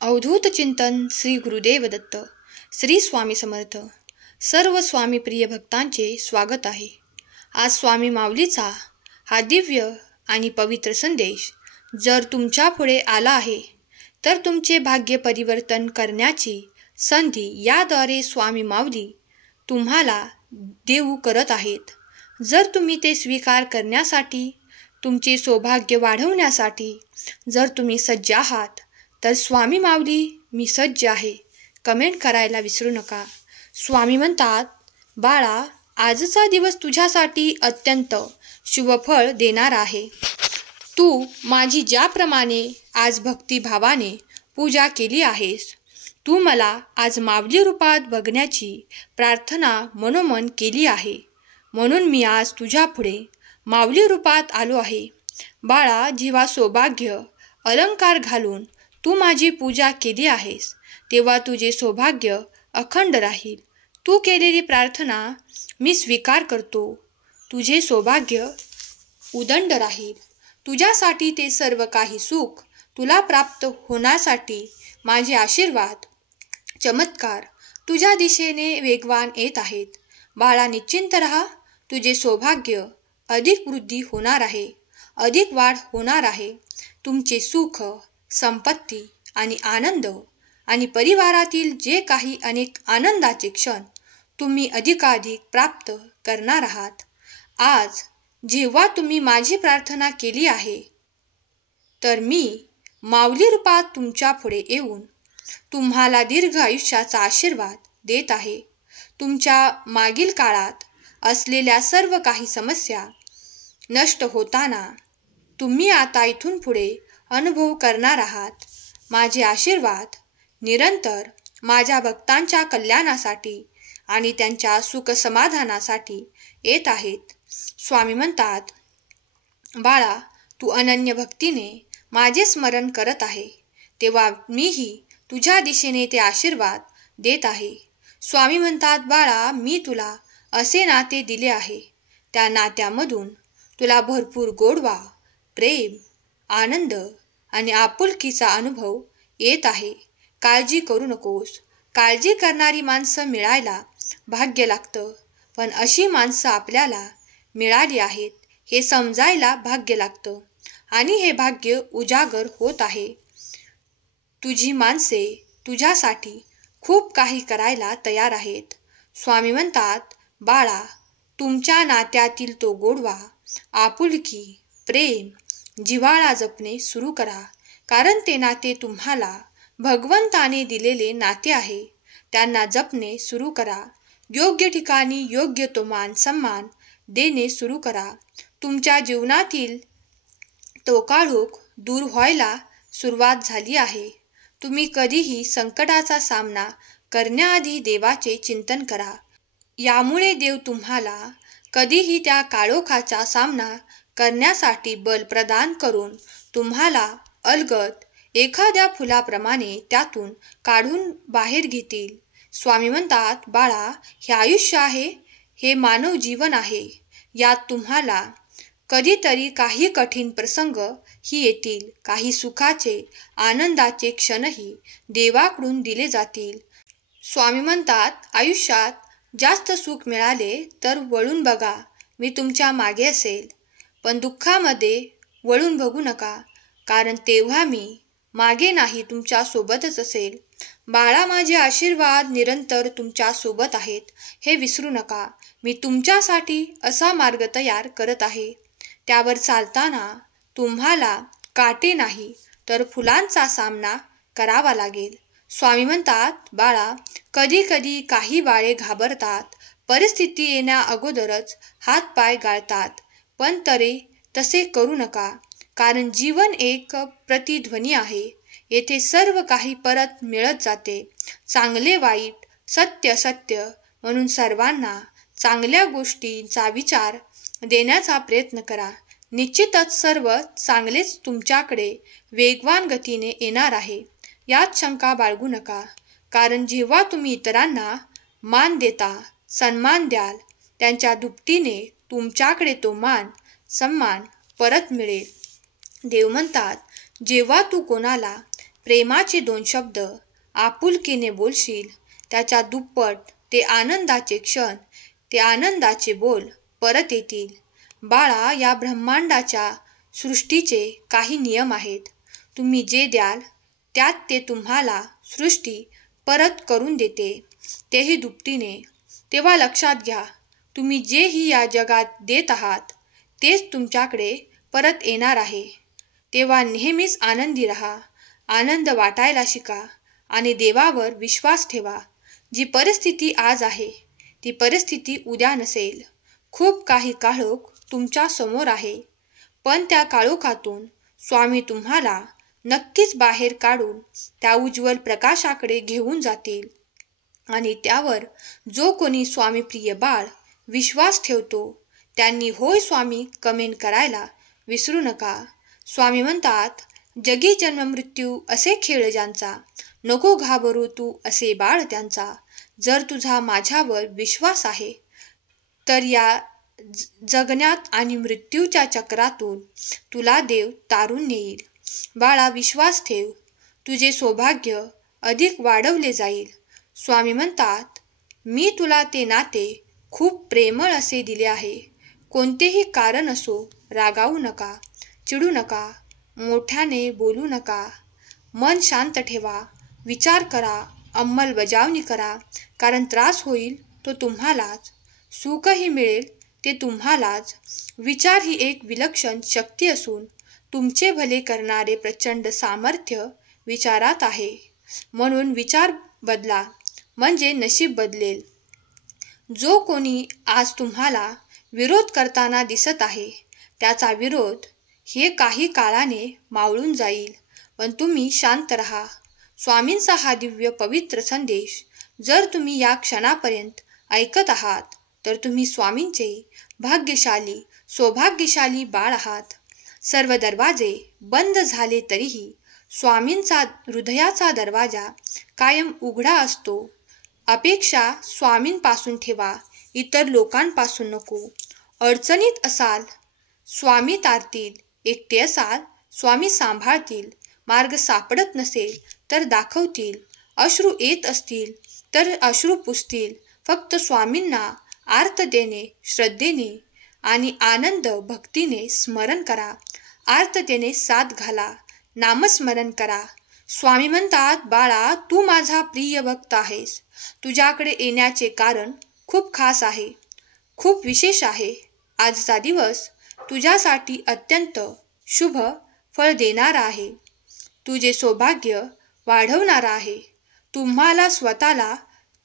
अवधूत चिंतन श्री गुरुदेव दत्त. श्री स्वामी समर्थ. सर्व स्वामी प्रिय भक्तांचे स्वागत आहे. आज स्वामी माऊलीचा हा दिव्य आणि पवित्र संदेश जर तुमच्या पुढे आला आहे तर तुमचे भाग्य परिवर्तन करण्याची संधी याद्वारे स्वामी माऊली तुम्हाला देऊ करत आहेत. जर तुम्ही ते स्वीकार करण्यासाठी, तुमचे सौभाग्य वाढवण्यासाठी जर तुम्ही सज्ज आहात तर स्वामी माऊली मी सज्ज आहे कमेंट करायला विसरू नका. स्वामी म्हणतात, बाळा, आजचा दिवस तुझ्यासाठी अत्यंत शुभफळ देणार आहे. तू माझी ज्याप्रमाणे आज भक्तिभावाने पूजा केली आहेस, तू मला आज माऊली रूपात बघण्याची प्रार्थना मनोमन केली आहे, म्हणून मी आज तुझ्या पुढे माऊली रूपात आलो आहे. बाळा, जेव्हा सौभाग्य अलंकार घालून तू माझी पूजा केली आहेस तेव्हा तुझे सौभाग्य अखंड राहील. तू केलेली प्रार्थना मी स्वीकार करतो. तुझे सौभाग्य उदंड राहील. तुझ्यासाठी ते सर्व काही सुख तुला प्राप्त होण्यासाठी माझे आशीर्वाद, चमत्कार तुझ्या दिशेने वेगवान येत आहेत. बाळा, निश्चिंत राहा. तुझे सौभाग्य अधिक वृद्धी होणार आहे, अधिक वाढ होणार आहे. तुमचे सुख, संपत्ती आणि आनंद आणि परिवारातील जे काही अनेक आनंदाचे क्षण तुम्ही अधिकाधिक प्राप्त करणार आहात. आज जेव्हा तुम्ही माझी प्रार्थना केली आहे तर मी माऊली रूपात तुमच्या पुढे येऊन तुम्हाला दीर्घ आयुष्याचा आशीर्वाद देत आहे. तुमच्या मागील काळात असलेल्या सर्व काही समस्या नष्ट होताना तुम्ही आता इथून पुढे अनुभव करणार आहात. माझे आशीर्वाद निरंतर माझ्या भक्तांच्या कल्याणासाठी आणि त्यांच्या सुख समाधानासाठी येत आहेत. स्वामी म्हणतात, बाळा, तू अनन्य भक्तीने माझे स्मरण करत आहे तेव्हा मीही तुझ्या दिशेने ते आशीर्वाद देत आहे. स्वामी म्हणतात, बाळा, मी तुला असे नाते दिले आहे, त्या नात्यामधून तुला भरपूर गोडवा, प्रेम, आनंद आणि आपुलकीचा अनुभव येत आहे. काळजी करू नकोस. काळजी करणारी माणसं मिळायला भाग्य लागतं, पण अशी माणसं आपल्याला मिळाली आहेत हे समजायला भाग्य लागतं आणि हे भाग्य उजागर होत आहे. तुझी माणसे तुझ्यासाठी खूप काही करायला तयार आहेत. स्वामी म्हणतात, बाळा, तुमच्या नात्यातील तो गोडवा, आपुलकी, प्रेम, जिव्हाळा जपणे सुरू करा, कारण ते नाते तुम्हाला भगवंताने दिलेले नाते आहे. त्यांना जपणे सुरू करा. योग्य ठिकाणी योग्य तो मान सन्मान देणे सुरू करा. तुमच्या जीवनातील तो काळोख दूर व्हायला सुरुवात झाली आहे. तुम्ही कधीही संकटाचा सामना करण्याआधी देवाचे चिंतन करा. यामुळे देव तुम्हाला कधीही त्या काळोखाचा सामना करण्यासाठी बल प्रदान करून तुम्हाला अलगद एखाद्या फुलाप्रमाणे त्यातून काढून बाहेर घेतील. स्वामी म्हणतात, बाळा, हे आयुष्य आहे, हे मानव जीवन आहे. यात तुम्हाला कधीतरी काही कठीण प्रसंग ही येतील. काही सुखाचे, आनंदाचे क्षणही देवाकडून दिले जातील. स्वामी म्हणतात, आयुष्यात जास्त सुख मिळाले तर वळून बघा, मी तुमच्या मागे असेल. पण दुःखामध्ये वळून बघू नका, कारण तेव्हा मी मागे नाही, तुमच्या सोबतच असेल. बाळा, माझे आशीर्वाद निरंतर तुमच्या सोबत आहेत हे विसरू नका. मी तुमच्यासाठी असा मार्ग तयार करत आहे. त्यावर चालताना तुम्हाला काटे नाही तर फुलांचा सामना करावा लागेल. स्वामी म्हणतात, बाळा, कधी कधी काही बाळे घाबरतात, परिस्थिती येण्या अगोदरच हातपाय गाळतात, पण तसे करू नका, कारण जीवन एक प्रतिध्वनी आहे. येथे सर्व काही परत मिळत जाते. चांगले वाईट, सत्य सत्य म्हणून सर्वांना चांगल्या गोष्टींचा विचार देण्याचा प्रयत्न करा. निश्चितच सर्व चांगलेच तुमच्याकडे वेगवान गतीने येणार आहे, यात शंका बाळगू नका. कारण जेव्हा तुम्ही इतरांना मान देता, सन्मान द्याल, त्यांच्या दुपटीने तुमच्याकडे तो मान सन्मान परत मिळेल. देव म्हणतात, जेव्हा तू कोणाला प्रेमाचे 2 शब्द आपुलकीने बोलशील, त्याच्या दुप्पट ते आनंदाचे क्षण, ते आनंदाचे बोल परत येतील. बाळा, या ब्रह्मांडाच्या सृष्टीचे काही नियम आहेत. तुम्ही जे द्याल त्यात ते तुम्हाला सृष्टी परत करून देते, तेही दुपटीने. तेव्हा लक्षात घ्या, तुम्ही जेही या जगात देत आहात तेच तुमच्याकडे परत येणार आहे. तेव्हा नेहमीच आनंदी राहा, आनंद वाटायला शिका आणि देवावर विश्वास ठेवा. जी परिस्थिती आज आहे ती परिस्थिती उद्या नसेल. खूप काही काळोख तुमच्या समोर आहे, पण त्या काळोखातून स्वामी तुम्हाला नक्कीच बाहेर काढून त्या उज्ज्वल प्रकाशाकडे घेऊन जातील. आणि त्यावर जो कोणी स्वामीप्रिय बाळ विश्वास ठेवतो त्यांनी होय स्वामी कमेंट करायला विसरू नका. स्वामी म्हणतात, जगी जन्म मृत्यू असे खेळ ज्यांचा, नको घाबरू तू असे बाळ त्यांचा. जर तुझा माझ्यावर विश्वास आहे तर या जगण्यात आणि मृत्यूच्या चक्रातून तुला देव तारून नेईल. बाळा, विश्वास ठेव, तुझे सौभाग्य अधिक वाढवले जाईल. स्वामी म्हणतात, मी तुला ते नाते खूप प्रेमळ असे दिले आहे. कोणतेही कारण असो रागावू नका, चिडू नका, मोठ्याने बोलू नका. मन शांत ठेवा, विचार करा, अंमलबजावणी करा. कारण त्रास होईल तो तुम्हालाच, सुखही मिळेल ते तुम्हालाच. विचार ही एक विलक्षण शक्ती असून तुमचे भले करणारे प्रचंड सामर्थ्य विचारात आहे. म्हणून विचार बदला म्हणजे नशीब बदलेल. जो कोणी आज तुम्हाला विरोध करताना दिसत आहे त्याचा विरोध हे काही काळाने मावळून जाईल. पण तुम्ही शांत राहा. स्वामींचा हा दिव्य पवित्र संदेश जर तुम्ही या क्षणापर्यंत ऐकत आहात तर तुम्ही स्वामींचे भाग्यशाली सौभाग्यशाली बाळ आहात. सर्व दरवाजे बंद झाले तरीही स्वामींचा हृदयाचा दरवाजा कायम उघडा असतो. अपेक्षा स्वामींपासून ठेवा, इतर लोकांपासून नको. अडचणीत असाल स्वामी तारतील, एकटे असाल स्वामी सांभाळतील, मार्ग सापडत नसेल तर दाखवतील, अश्रू येत असतील तर अश्रू पुसतील. फक्त स्वामींना आर्ततेने, श्रद्धेने आणि आनंद भक्तीने स्मरण करा. आर्ततेने साथ घाला, नामस्मरण करा. स्वामी म्हणतात, बाळा, तू माझा प्रिय भक्त आहेस. तुझ्याकडे येण्याचे कारण खूप खास आहे, खूप विशेष आहे. आजचा दिवस तुझ्यासाठी अत्यंत शुभ फळ देणारा आहे, तुझे सौभाग्य वाढवणारा आहे. तुम्हाला स्वतःला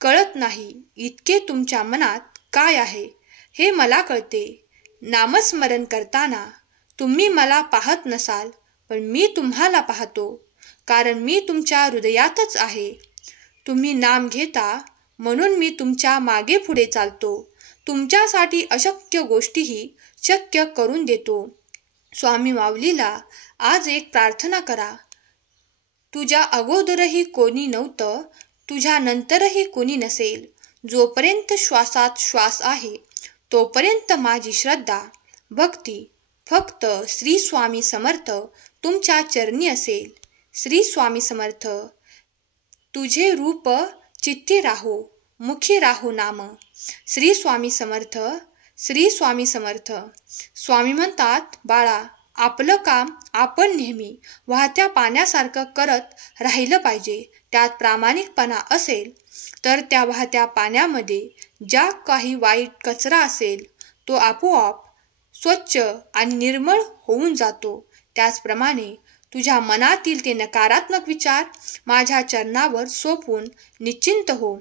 कळत नाही इतके तुमच्या मनात काय आहे हे मला कळते. नामस्मरण करताना तुम्ही मला पाहत नसाल, पण मी तुम्हाला पाहतो, कारण मी तुमच्या हृदयातच आहे. तुम्ही नाम घेता म्हणून मी तुमच्या मागे पुढे चालतो. तुमच्यासाठी अशक्य गोष्टीही शक्य करून देतो. स्वामी माऊलीला आज एक प्रार्थना करा. तुझ्या अगोदरही कोणी नव्हतं, तुझ्या नंतरही कोणी नसेल. जोपर्यंत श्वासात श्वास आहे तोपर्यंत माझी श्रद्धा भक्ती फक्त श्री स्वामी समर्थ तुमच्या चरणी असेल. श्री स्वामी समर्थ. तुझे रूप चित्ती राहो, मुखी राहो नाम. श्री स्वामी समर्थ, श्री स्वामी समर्थ. स्वामी म्हणतात, बाळा, आपलं काम आपण नेहमी वाहत्या पाण्यासारखं करत राहिलं पाहिजे. त्यात प्रामाणिकपणा असेल तर त्या वाहत्या पाण्यामध्ये ज्या काही वाईट कचरा असेल तो आपोआप स्वच्छ आणि निर्मळ होऊन जातो. त्याचप्रमाणे तुझ्या मनातील ते नकारात्मक विचार माझ्या चरणावर सोपवून निश्चिंत हो,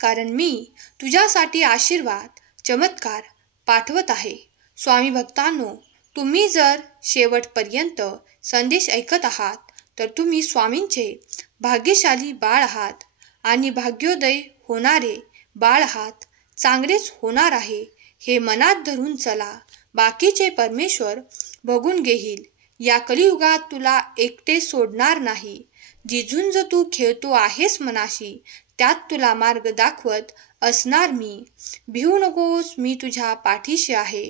कारण मी तुझ्यासाठी आशीर्वाद चमत्कार पाठवत आहे. स्वामी भक्तांनो, तुम्ही जर शेवटपर्यंत संदेश ऐकत आहात तर तुम्ही स्वामींचे भाग्यशाली बाळ आहात आणि भाग्योदय होणारे बाळ आहात. चांगलेच होणार आहे हे मनात धरून चला. बाकीचे परमेश्वर बघून घेईल. या कलियुगात तुला एकटे सोडणार नाही. जी झुंज तू खेळतो आहेस मनाशी, त्यात तुला मार्ग दाखवत असणार मी. भिवू नकोस, मी तुझ्या पाठीशी आहे.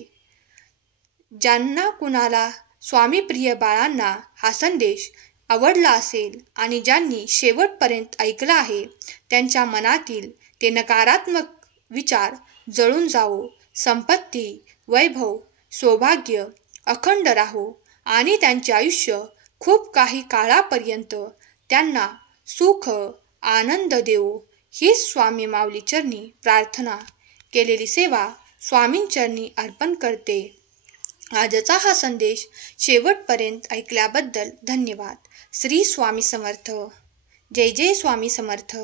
ज्यांना कुणाला स्वामी प्रिय बाळांना हा संदेश आवडला असेल आणि ज्यांनी शेवटपर्यंत ऐकलं आहे त्यांच्या मनातील ते नकारात्मक विचार जळून जावो, संपत्ती, वैभव, सौभाग्य अखंड राहो आणि त्यांचे आयुष्य खूप काही काळापर्यंत त्यांना सुख आनंद देवो, ही स्वामी माऊली चरणी प्रार्थना केलेली सेवा स्वामींचरणी अर्पण करते. आजचा हा संदेश शेवटपर्यंत ऐकल्याबद्दल धन्यवाद. श्री स्वामी समर्थ. जय जय स्वामी समर्थ.